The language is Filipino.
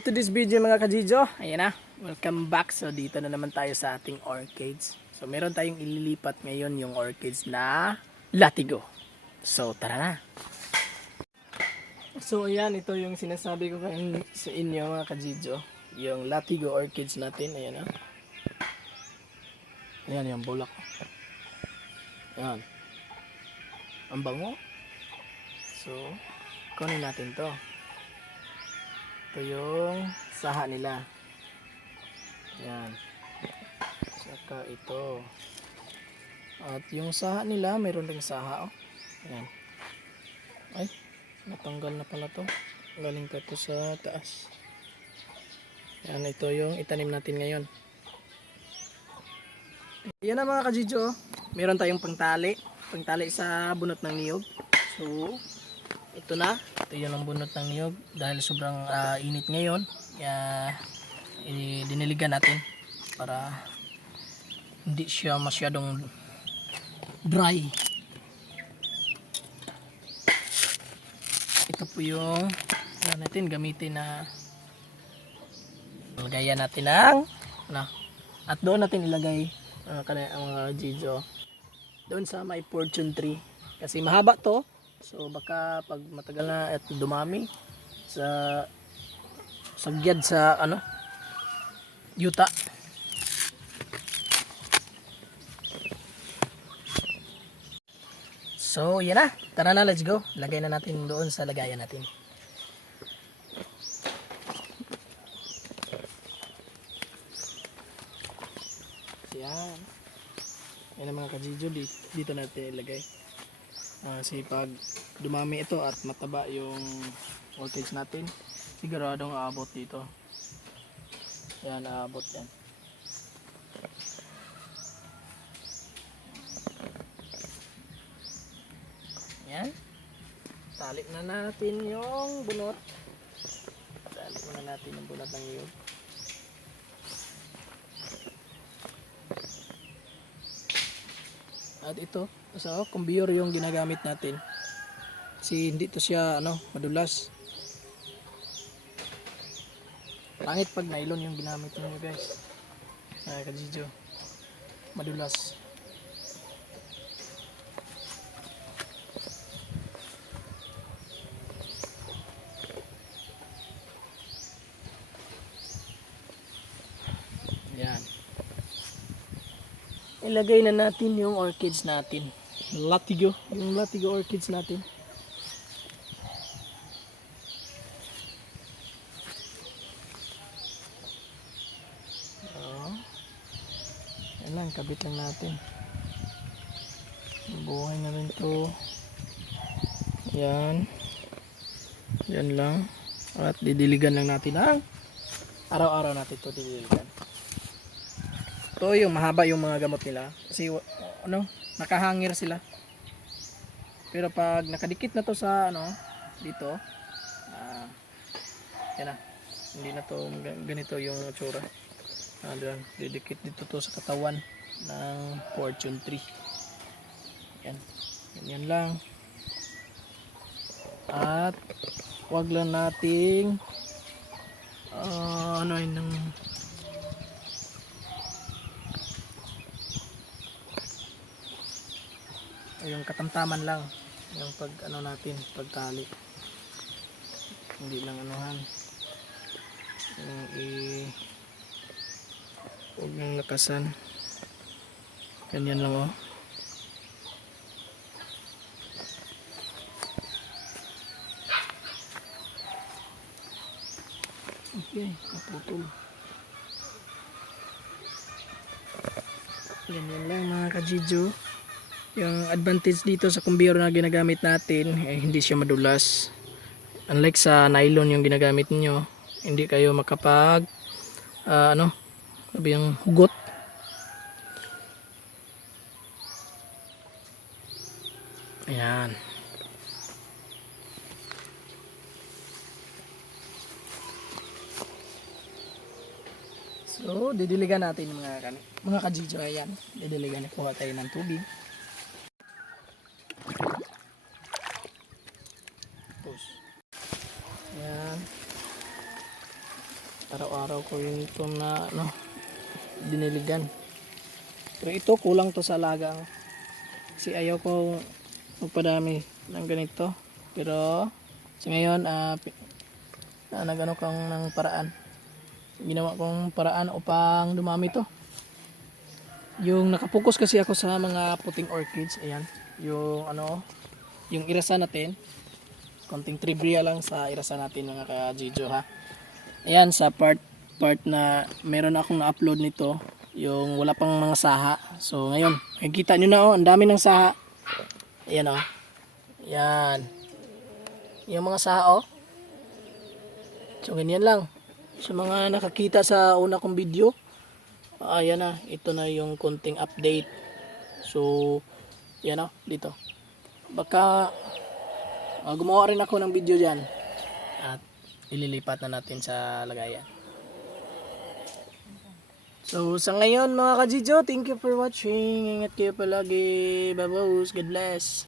For today's video mga kajijo, ayan na, welcome back. So dito na naman tayo sa ating orchids. So meron tayong ililipat ngayon yung orchids na latigo. So tara na. So ayan, ito yung sinasabi ko kayo sa inyo mga kajijo. Yung latigo orchids natin, ayan na. Ayan yung bulak. Ayan. Ang bango. So, kunin natin to. Ito yung saha nila. Yan. Saka ito. At yung saha nila, mayroon ring saha. Oh. Yan. Ay, natanggal na pala to. Galing pa to sa taas. Yan, ito yung itanim natin ngayon. Yan na mga kajijo. oh. Meron tayong pangtali. Pangtali sa bunot ng niyog. So, ito na. Ito yun ang bunot ng niyog. Dahil sobrang ah, init ngayon. Kaya, eh, diniligan natin. Para hindi siya masyadong dry. Ito po yung ano natin gamitin na lagayan natin ng ano, at doon natin ilagay uh, ang mga jijo doon sa may fortune tree kasi mahaba to so baka pag matagal na at dumami sa sagyad sa ano yuta. So yan na. Tara na let's go. Lagay na natin doon sa lagayan natin. Yan. Yan ang mga kajidyo dito, natin ilagay kasi pag dumami ito at mataba yung voltage natin. Siguradong aabot dito. Yan aabot yan. Yan tali na natin yung bunot. Tali na natin yung bunot ng niyog At ito, so, kumbiyor yung ginagamit natin. Kasi hindi to siya ano, madulas. Pangit pag nylon yung ginamit niyo guys. Ay, kadidyo. Madulas. Yan ilagay na natin yung orchids natin. Latigo, yung latigo orchids natin. Oh. Yan lang, kabit lang natin. Buhay na rin to. Yan. Yan lang. At didiligan lang natin ang araw-araw natin to didiligan. Ito yung mahaba yung mga gamot nila. Kasi ano, nakahangir sila. Pero pag nakadikit na to sa ano, dito, ah, yan na. Hindi na to ga- ganito yung tsura. Ah, diyan, didikit dito to sa katawan ng fortune tree. Yan. Ganyan lang. At wag lang nating ah, ano yun ng yung katamtaman lang. Yung pag ano natin pagtali. Hindi lang anuhan. Yung i huwag nang lakasan. Ganyan lang oh. Okay naputol. Ganyan lang mga kajidjo yung advantage dito sa kumbiro na ginagamit natin eh, hindi siya madulas unlike sa nylon yung ginagamit niyo hindi kayo makapag ah, ano sabi yung hugot ayan So, didiligan natin mga mga kajidjo ayan. Didiligan po tayo ng tubig. Ayan. araw-araw ko yun ito na ano, diniligan. Pero ito kulang to sa alaga. oh. Kasi ayaw ko magpadami ng ganito. Pero sa ngayon, pi- na nagano kang ng paraan. Ginawa kong paraan upang dumami to. Yung nakapokus kasi ako sa mga puting orchids, ayan. Yung ano, yung irasa natin. Konting trivia lang sa irasa natin mga ka-Jijo ha. Ayan, sa part part na meron akong na-upload nito, yung wala pang mga saha. So ngayon, makikita nyo na oh, ang dami ng saha. Ayan oh. Ayan. Yung mga saha oh. So ganyan lang. Sa mga nakakita sa una kong video, ah, ayan na, ito na yung konting update. So, yan oh, dito. Baka ah, gumawa rin ako ng video dyan. At ililipat na natin sa lagayan. So, sa ngayon mga kajijo, thank you for watching. Ingat kayo palagi. Babos, God bless.